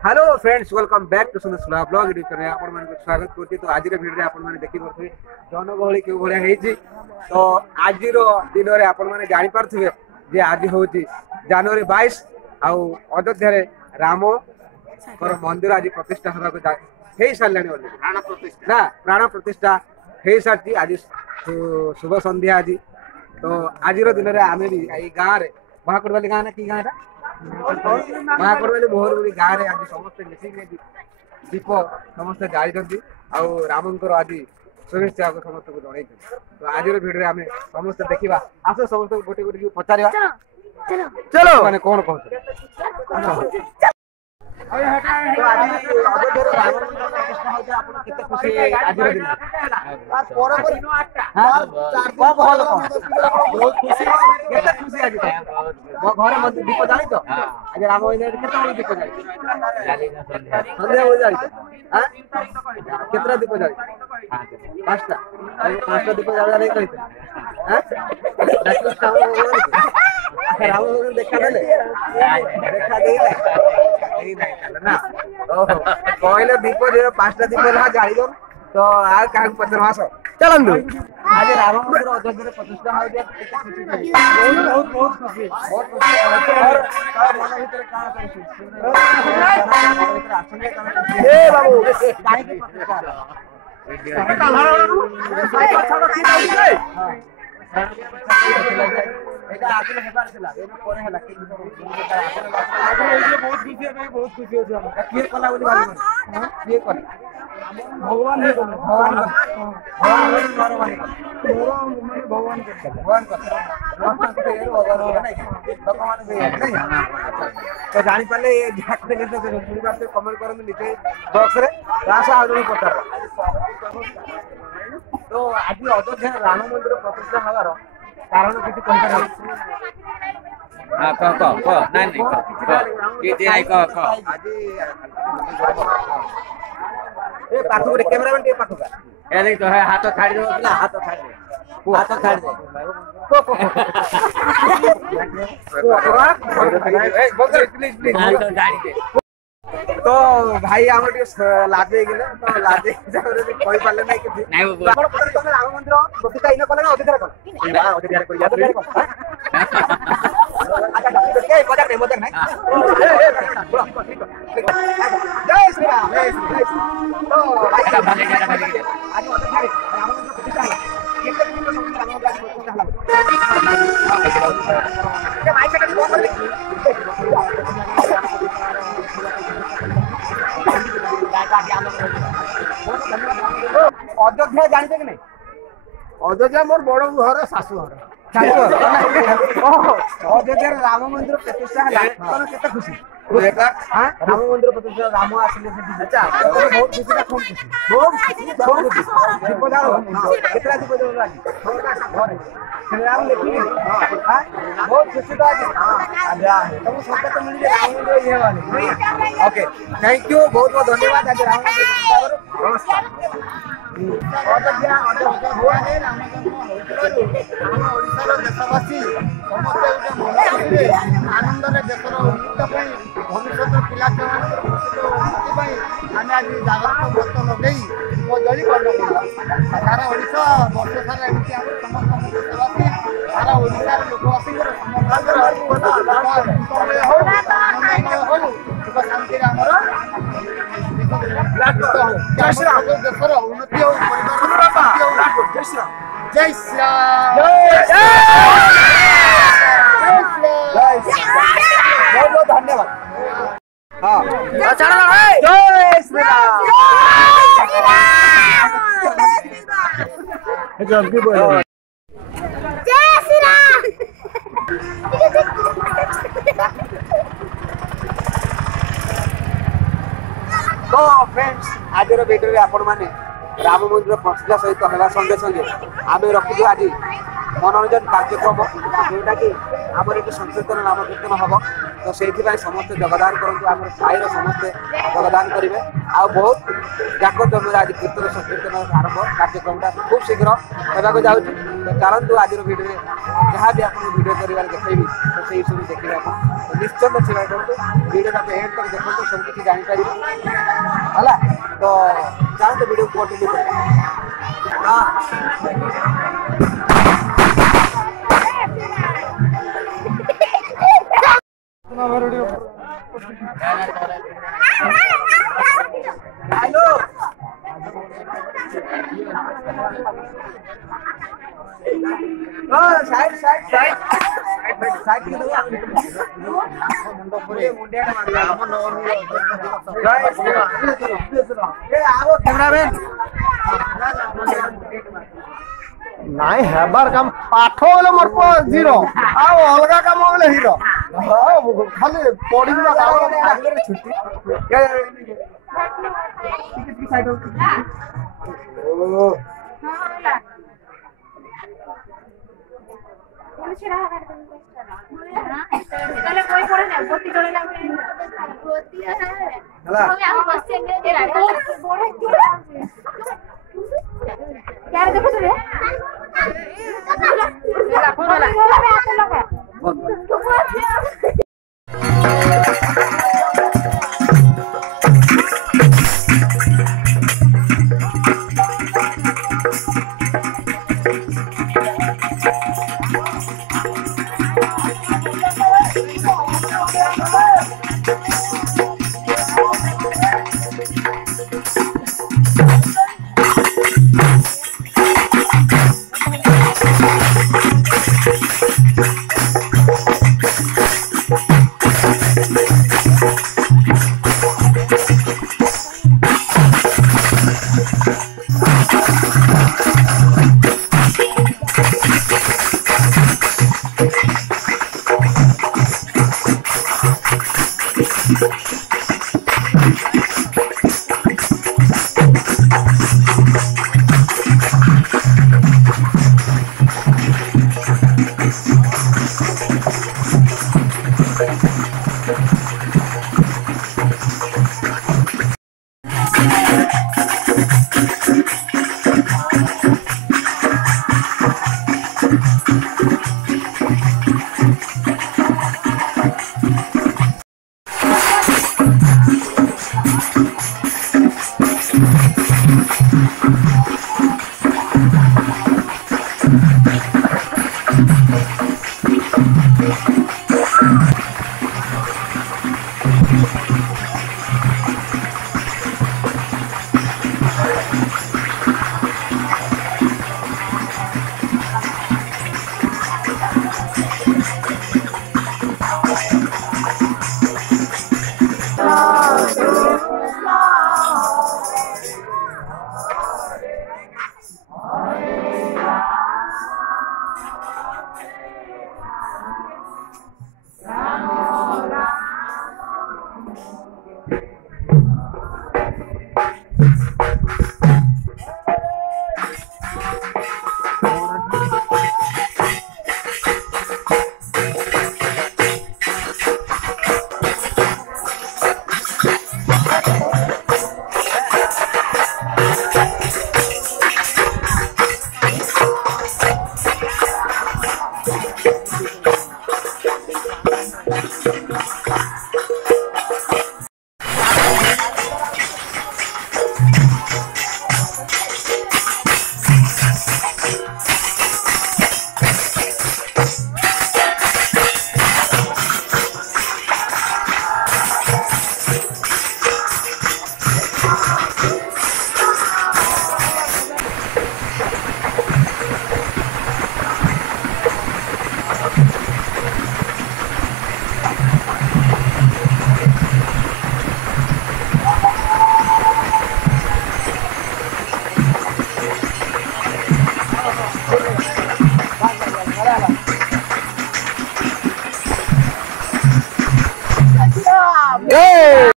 Hello friends welcome back to Sundar Sula blog YouTube channel आपण मानक स्वागत करती। तो आज वीडियो रे आपण माने देखि परथि जनगहली के भलिया हेछि। तो आज रो दिन रे आपण माने जानि परथिबे जे आज होछि जनवरी 22 आ अयोध्या रे राम कर मंदिर आज प्रतिष्ठा होबा को हे सारलानी ऑलरेडी प्राण प्रतिष्ठा हे सारती आज शुभ संध्या आज। तो आज रो दिन रे आमे भी ए गां रे महाकोटवाली गां ना की गां रा महाकोटवाली मोहरबुरी गाँव में आज समस्त मिसिक दीप समस्त जाई रामंकर आज शुभेच्छा समस्त को जन। तो आज भिडियो आम समस्त देखा आस समस्त गोटे गोटे पचार चलो मैंने कौन कह तो आज अयोध्या राम प्रतिष्ठा होते आप केते खुशी आज दिन बहुत खुशी केते खुशी आज घर मत दीप जाली तो आज राम मंदिर केते बड़ दीप जाली संध्या हो जाली हां केतरा दीप जाली पांचटा दीप जाली नहीं कहते हां राम मंदिर देखा ना कहले दीप पांचटा दीप जाली दो तो आ का पचर मास चलंदु आज राम मंदिर अयोध्या प्रतिष्ठा हो गया बहुत बहुत खुशी और मन भीतर का ए बाबू काहे की प्रतिष्ठा एटा आगे हेबार छला एनो कोने हला कि बहुत खुशी हो हम के कला बोली बात हां के करे भगवान है भगवान भगवान तो जानी पाले थोड़ी बात कमेंट करन नीचे बॉक्स रे आशा आदमी पता। तो आज अयोध्या राम मंदिर प्रतिष्ठा हवार कारण किसी कह ए पाथु रे कैमरामैन के पाथु का ए नहीं तो है हाथ छाड़ दो ना हाथ छाड़ दे हाथ छाड़ दे ए बोल प्लीज प्लीज हाथ गाड़ी दे। तो भाई हम लाजे गेले तो लाजे कोई पाले नहीं कि नहीं आपण पता तमे राम मंदिर प्रतिष्ठा इन कले ना अयोध्या कले बा अयोध्या कर या अच्छा के मजाक नहीं जय श्री राम जय श्री राम। तो भाई आज अयोध्या राम मंदिर प्रतिष्ठा केते दिन राम मंदिर प्रतिष्ठा के भाई से को कर अयोध्या जानते कि नहीं अयोध्या मोर बड़ घर सासू घर अयोध्या राम मंदिर प्रतिष्ठा है केते खुशी हां राम मंदिर प्रतिष्ठा राम आसिले से अच्छा बहुत खुशी का खूब खुशी बहुत खुशी दीप जाओ केतरा दीप जाओ आज घर राम देखी हां बहुत खुशी तो आज आज तुम सबका तो मिल राम मंदिर ये वाले ओके थैंक यू बहुत बहुत धन्यवाद आज राम मंदिर प्रतिष्ठा करो नमस्कार। अयोध्या हुआ है राम हम ओडिशा देशवासी समस्ते आनंद देशर उन्नति भविष्य पिला उन्नति आम आज जागृत व्रत लगे जली कर सारा ओडिशा वर्ष सारा एमती समस्त देशवासी सारा ओडिशार लोकवासी सुख शांति देशर उन्नति जय श्री राम बहुत बहुत धन्यवाद। हाँ जय श्री राम जय श्री राम। तो फ्रेंड्स आज वीडियो आपण माने राम मंदिर प्रतिष्ठा सहित हला संगे संगे आमे रखु आज मनोरंजन कार्यक्रम जोटा कि आम ये संकीर्तन नाम कीर्तन हम तो से समस्ते जगदान करूँ आम साईर समस्ते जगदान करेंगे आ बहुत जाकजमर आज कीर्तन संकीर्तन आरंभ कार्यक्रमटा खूब शीघ्र होगा जाऊँ तो चलतु आज भिडियो जहाँ भी आप भिडियो कर देखेबी तो से सब देखिए आप निश्चित सेवा करूँ भिडियो एंड तक देखो सब किसी जापर है तो चलते video continue hello side side side side के दो मुंडिया मारिया हम ए आओ कैमरामैन नाई हेबार काम पाठ होले मोर को जीरो आ अलगा काम होले हीरो हां खाली पड़ी ना आगे छुट्टी क्या किस साइड हो ओ चले कोई पड़े ना गोती चले लागे गोती है हला हम बस से बोले क्या रे देखो रे ला फोन ला